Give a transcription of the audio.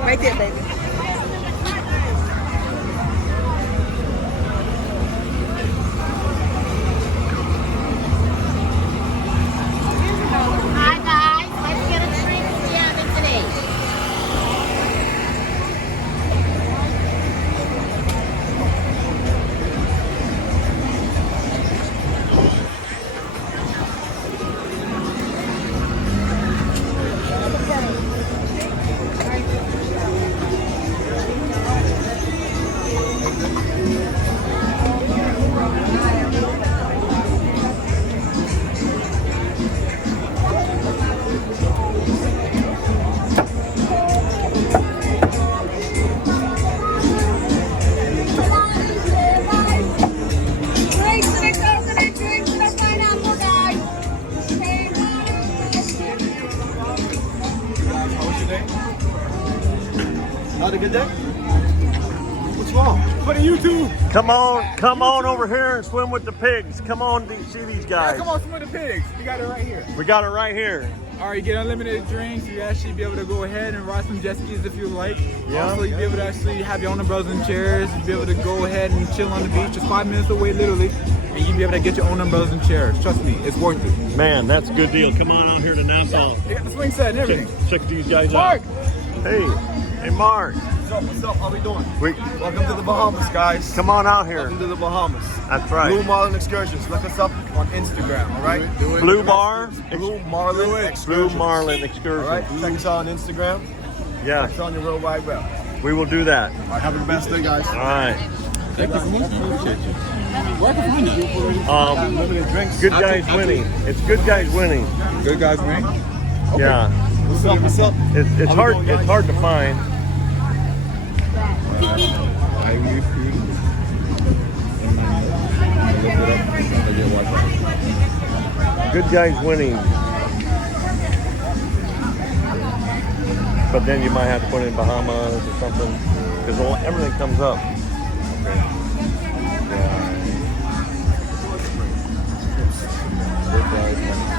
Right there, baby. Hi guys, let's get a drink together today. Not a good day? What's wrong? What are you two? Come on over here and swim with the pigs. Come on to see these guys. Yeah, come on, swim with the pigs. We got it right here. We got it right here. All right, you get unlimited drinks. You actually be able to go ahead and ride some jet skis if you like. Yeah. Also, you'll be able to actually have your own umbrellas and chairs. You'll be able to go ahead and chill on the beach. Just 5 minutes away, literally. And you'll be able to get your own umbrellas and chairs. Trust me, it's worth it. Man, that's a good deal. Come on out here to Nassau. They got the swing set and everything. Check these guys Mark! out. Hey, Mark. What's up? How we doing? We, Welcome to the Bahamas, guys. come on out here. Welcome to the Bahamas. That's right. Blue Marlin Excursions. Look us up on Instagram, all right? Blue Bar. Blue Marlin Blue Excursions. Marlin Excursion. All right, check us out on Instagram. Yeah, It's on your World Wide Web. we will do that. All right, have a best day, guys. All right. Thank you so much. Where can we find you? Limited drinks. Good guys winning. It's good guys winning. Good guys winning. Yeah. What's up? What's up? It's hard. It's hard to find. Good guys winning. But then you might have to put in Bahamas or something because everything comes up. Yeah. Good guys winning.